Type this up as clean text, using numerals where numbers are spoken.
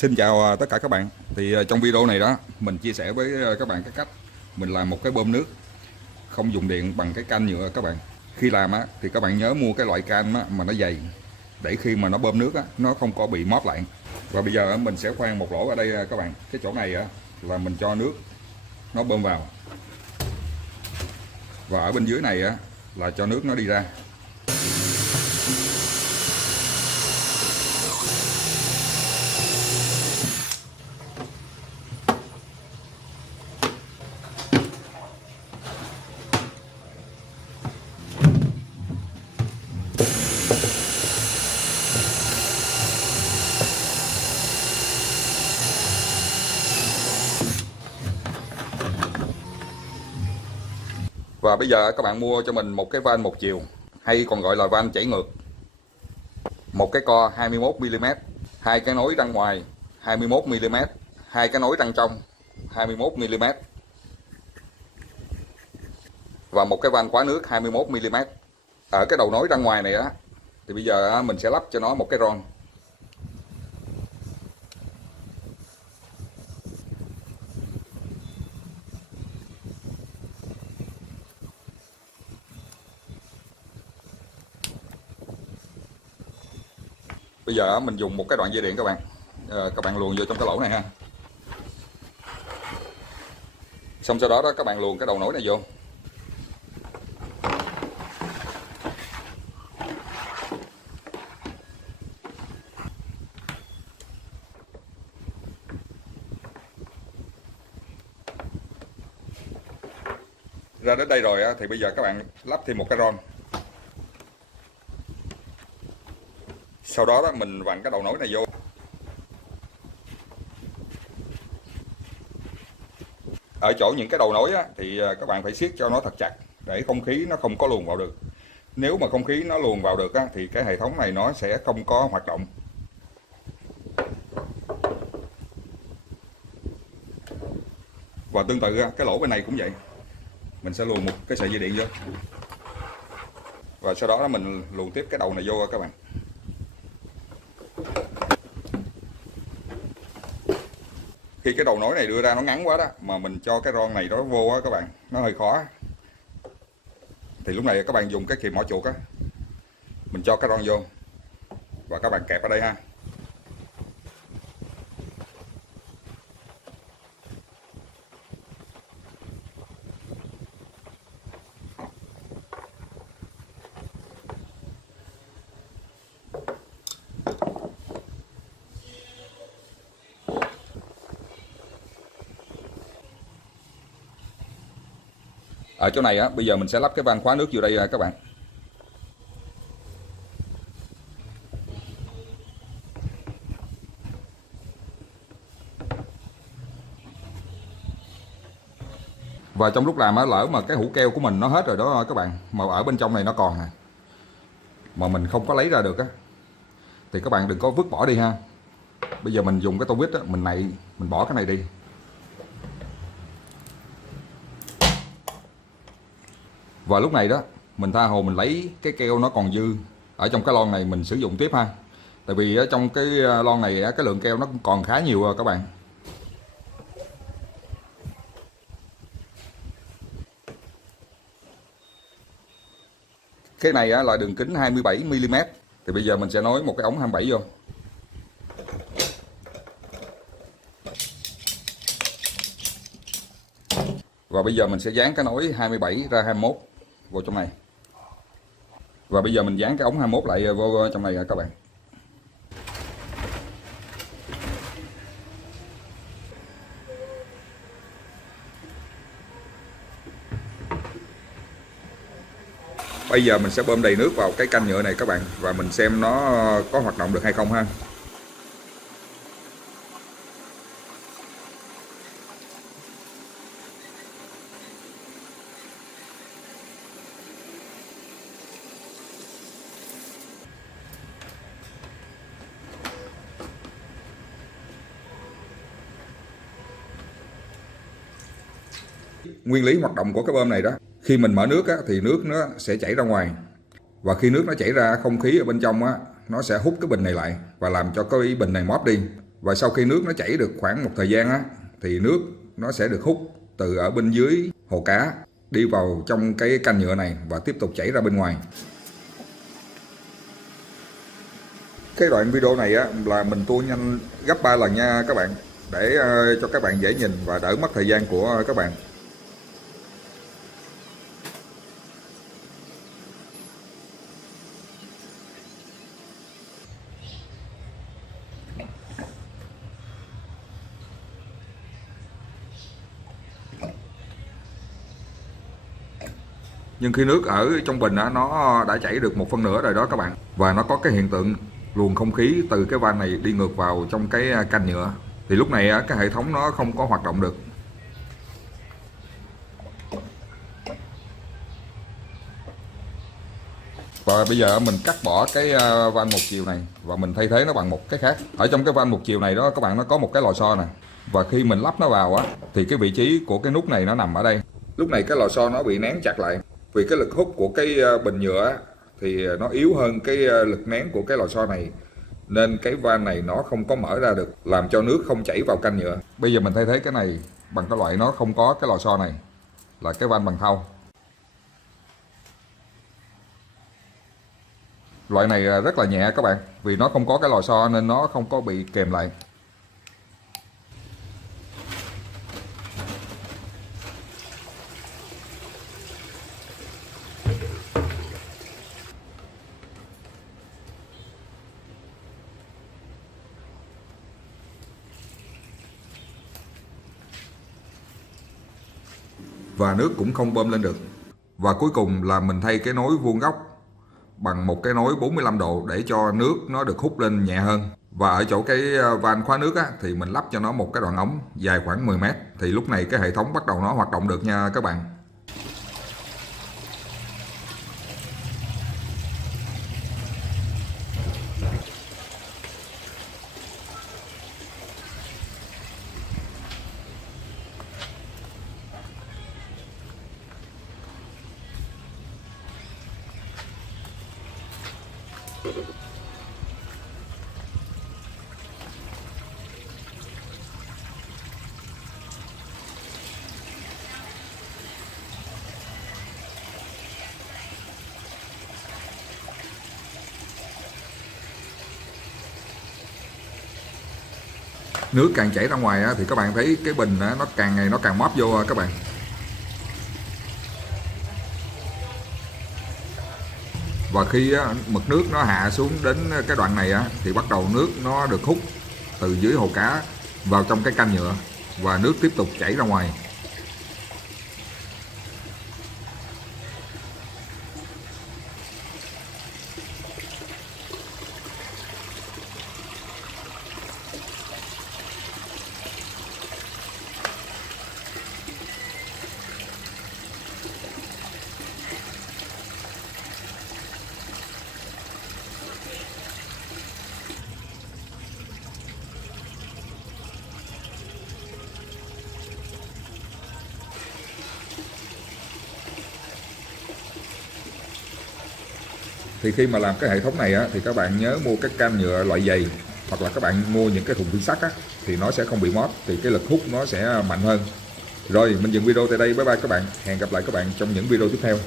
Xin chào tất cả các bạn. Trong video này đó, mình chia sẻ với các bạn cái cách mình làm một cái bơm nước không dùng điện bằng cái can nhựa các bạn. Khi làm á thì các bạn nhớ mua cái loại can á, mà nó dày để khi mà nó bơm nước á, nó không có bị móp lại. Và bây giờ mình sẽ khoan một lỗ ở đây các bạn. Cái chỗ này á, là mình cho nước nó bơm vào. Và ở bên dưới này á, là cho nước nó đi ra. Và bây giờ các bạn mua cho mình một cái van một chiều, hay còn gọi là van chảy ngược. Một cái co 21 mm, hai cái nối răng ngoài 21 mm, hai cái nối răng trong 21 mm và một cái van khóa nước 21 mm. Ở cái đầu nối răng ngoài này á thì bây giờ mình sẽ lắp cho nó một cái ron. Bây giờ mình dùng một cái đoạn dây điện các bạn. Các bạn luồn vô trong cái lỗ này ha. Xong sau đó các bạn luồn cái đầu nối này vô. Ra đến đây rồi thì bây giờ các bạn lắp thêm một cái ron. Sau đó mình vặn cái đầu nối này vô. Ở chỗ những cái đầu nối thì các bạn phải siết cho nó thật chặt để không khí nó không có luồn vào được. Nếu mà không khí nó luồn vào được thì cái hệ thống này nó sẽ không có hoạt động. Và tương tự cái lỗ bên này cũng vậy. Mình sẽ luồn một cái sợi dây điện vô. Và sau đó mình luồn tiếp cái đầu này vô các bạn. Khi cái đầu nối này đưa ra nó ngắn quá đó, mà mình cho cái ron này nó vô á các bạn, nó hơi khó. Thì lúc này các bạn dùng cái kìm mỏ chuột á, mình cho cái ron vô và các bạn kẹp ở đây ha. Ở chỗ này bây giờ mình sẽ lắp cái van khóa nước vô đây các bạn. Và trong lúc làm lỡ mà cái hũ keo của mình nó hết rồi đó các bạn, mà ở bên trong này nó còn mà mình không có lấy ra được thì các bạn đừng có vứt bỏ đi ha. Bây giờ mình dùng cái tô vít mình bỏ cái này đi. Và lúc này đó mình tha hồ mình lấy cái keo nó còn dư ở trong cái lon này mình sử dụng tiếp ha. Tại vì ở trong cái lon này cái lượng keo nó còn khá nhiều các bạn. Cái này là đường kính 27 mm. Thì bây giờ mình sẽ nối một cái ống 27 vô. Và bây giờ mình sẽ dán cái nối 27 ra 21 vô trong này. Và bây giờ mình dán cái ống 21 lại vô trong này các bạn. Bây giờ mình sẽ bơm đầy nước vào cái can nhựa này các bạn, và mình xem nó có hoạt động được hay không ha. Nguyên lý hoạt động của cái bơm này đó, khi mình mở nước thì nước nó sẽ chảy ra ngoài, và khi nước nó chảy ra, không khí ở bên trong nó sẽ hút cái bình này lại và làm cho cái bình này móp đi. Và sau khi nước nó chảy được khoảng một thời gian á, thì nước nó sẽ được hút từ ở bên dưới hồ cá đi vào trong cái canh nhựa này và tiếp tục chảy ra bên ngoài. Cái đoạn video này á, là mình tua nhanh gấp 3 lần nha các bạn, để cho các bạn dễ nhìn và đỡ mất thời gian của các bạn. Nhưng khi nước ở trong bình á, nó đã chảy được 1/2 rồi đó các bạn, và nó có cái hiện tượng luồng không khí từ cái van này đi ngược vào trong cái canh nhựa, thì lúc này á, cái hệ thống nó không có hoạt động được. Và bây giờ mình cắt bỏ cái van một chiều này và mình thay thế nó bằng một cái khác. Ở trong cái van một chiều này đó các bạn, nó có một cái lò xo nè, và khi mình lắp nó vào á, thì cái vị trí của cái nút này nó nằm ở đây. Lúc này cái lò xo nó bị nén chặt lại, vì cái lực hút của cái bình nhựa á, thì nó yếu hơn cái lực nén của cái lò xo này, nên cái van này nó không có mở ra được, làm cho nước không chảy vào canh nhựa. Bây giờ mình thay thế cái này bằng cái loại nó không có cái lò xo này, là cái van bằng thau. Loại này rất là nhẹ các bạn, vì nó không có cái lò xo nên nó không có bị kèm lại. Và nước cũng không bơm lên được. Và cuối cùng là mình thay cái nối vuông góc bằng một cái nối 45 độ để cho nước nó được hút lên nhẹ hơn. Và ở chỗ cái van khóa nước á, thì mình lắp cho nó một cái đoạn ống dài khoảng 10 mét. Thì lúc này cái hệ thống bắt đầu nó hoạt động được nha các bạn. Nước càng chảy ra ngoài á, thì các bạn thấy cái bình á, nó càng ngày nó càng móp vô các bạn. Và khi á, mực nước nó hạ xuống đến cái đoạn này á, thì bắt đầu nước nó được hút từ dưới hồ cá vào trong cái canh nhựa và nước tiếp tục chảy ra ngoài. Thì khi mà làm cái hệ thống này á, thì các bạn nhớ mua cái can nhựa loại dày, hoặc là các bạn mua những cái thùng phi sắt á, thì nó sẽ không bị móp, thì cái lực hút nó sẽ mạnh hơn. Rồi mình dừng video tại đây, bye bye các bạn, hẹn gặp lại các bạn trong những video tiếp theo.